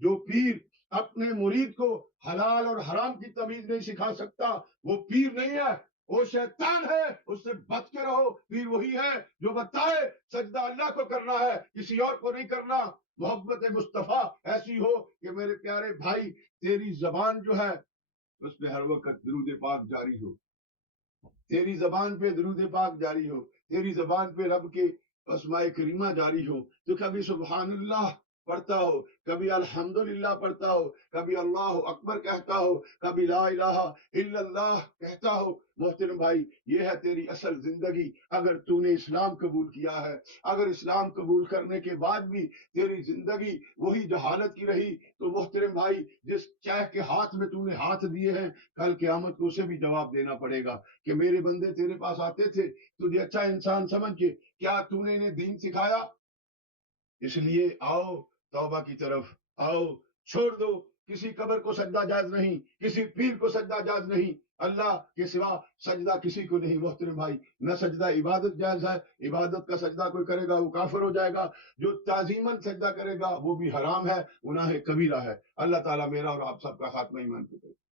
جو پیر اپنے مرید کو حلال اور حرام کی تمیز نہیں سکھا سکتا وہ پیر نہیں ہے، وہ شیطان ہے، اس سے بچ کے رہو۔ پیر وہی ہے جو بتائے سجدہ اللہ کو کرنا ہے، کسی اور کو نہیں کرنا۔ محبت مصطفیٰ ایسی ہو کہ میرے پیارے بھائی تیری زبان جو ہے اس پہ ہر وقت درود پاک جاری ہو، تیری زبان پہ درود پاک جاری ہو، تیری زبان پہ رب کے اسماء کریمہ جاری ہو، تو کبھی سبحان اللہ پڑھتا ہو، کبھی الحمدللہ پڑھتا ہو، کبھی اللہ اکبر کہتا ہو، کبھی لا الہ الا اللہ کہتا ہو۔ محترم بھائی یہ ہے تیری اصل زندگی۔ اگر تو نے اسلام قبول کیا ہے، اگر اسلام قبول کرنے کے بعد بھی تیری زندگی وہی جہالت کی رہی، تو محترم بھائی جس شیخ کے ہاتھ میں تو نے ہاتھ دیے ہیں کل قیامت کو اسے بھی جواب دینا پڑے گا کہ میرے بندے تیرے پاس آتے تھے تجھے اچھا انسان سمجھ کے، کیا تو نے انہیں دین سکھایا؟ اس لیے آؤ توبہ کی طرف آؤ، چھوڑ دو، کسی قبر کو سجدہ جائز نہیں، کسی پیر کو سجدہ جائز نہیں، اللہ کے سوا سجدہ کسی کو نہیں۔ محترم بھائی نہ سجدہ عبادت جائز ہے، عبادت کا سجدہ کوئی کرے گا وہ کافر ہو جائے گا، جو تعظیماً سجدہ کرے گا وہ بھی حرام ہے، گناہ کبیرہ ہے۔ اللہ تعالیٰ میرا اور آپ سب کا خاتمہ ایمان پہ کرے۔